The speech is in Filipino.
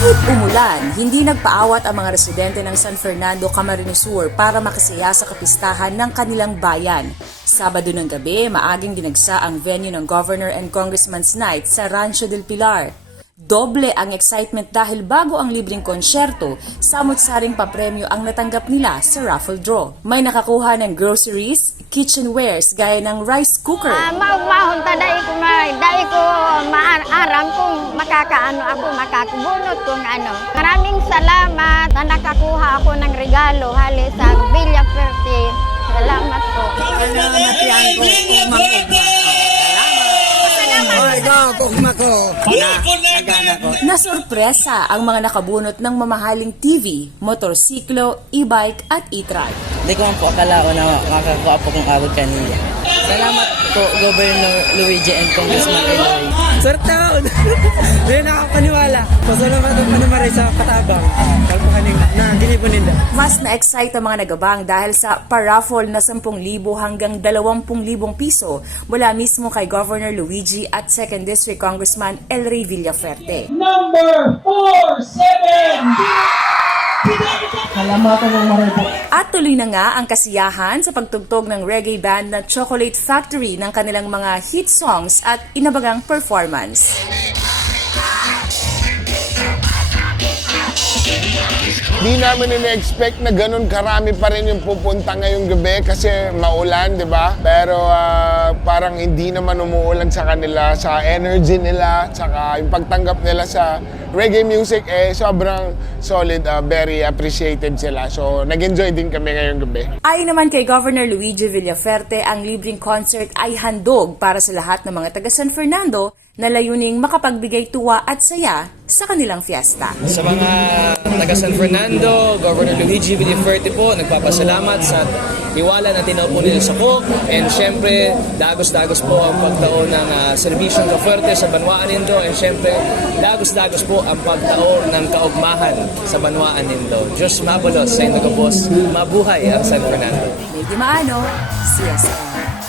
Kahit umulan, hindi nagpaawat ang mga residente ng San Fernando, Camarines Sur para makasaya sa kapistahan ng kanilang bayan. Sabado ng gabi, maaging ginagsa ang venue ng Governor and Congressman's Night sa Rancho del Pilar. Doble ang excitement dahil bago ang libreng konsyerto, samot-saring papremyo ang natanggap nila sa raffle draw. May nakakuha ng groceries, kitchenwares gaya ng rice cooker. Mahunta dahil ko maaram kung makakabunot kung ano. Maraming salamat na nakakuha ako ng regalo hali sa Villa Ferte. Salamat po. Salamat yan ko, ugma-ugma. Nasorpresa ang mga nakabunot ng mamahaling TV, motorsiklo, e-bike at e-trike. Hindi ko man po akala ko na makakakuha po kung abot kanila. Salamat po, Governor Luigi and Congressman Eloy. Sorta ako! Hindi nakakapaniwala. Pasalamat ang panamaray sa katabang. Kalpahaning na ginipon nila. Mas na-excite ang mga nagabang dahil sa paraffle na 10,000 hanggang 20,000 piso mula mismo kay Governor Luigi at 2nd District Congressman El Rey Villaferte. Number 47! Salamatan ng maray po. At tuloy na nga ang kasiyahan sa pagtugtog ng reggae band na Chocolate Factory ng kanilang mga hit songs at inabagang performance. Di namin ina-expect na ganun karami pa rin yung pupunta ngayong gabi kasi maulan, di ba? Pero parang hindi naman umuulan sa kanila, sa energy nila, saka yung pagtanggap nila sa reggae music, sobrang solid, very appreciated sila. So, nag-enjoy din kami ngayong gabi. Ayon naman kay Governor Luigi Villaferte, ang libreng concert ay handog para sa lahat ng mga taga San Fernando na layuning makapagbigay tuwa at saya sa kanilang fiesta. Sa mga taga San Fernando, Governor Luigi Villaferte po, nagpapasalamat sa tiwala na tinaupo nila sa Cook. And syempre, dagos-dagos po ang pagtaon ng serbisyong Kaferte sa Banwaan Indo. And syempre, dagos-dagos po ang pagtaon ng kaugmahan sa Banwaan Indo. Diyos mabulos sa Indogabos, mabuhay ang San Fernando. May Maano, CSN.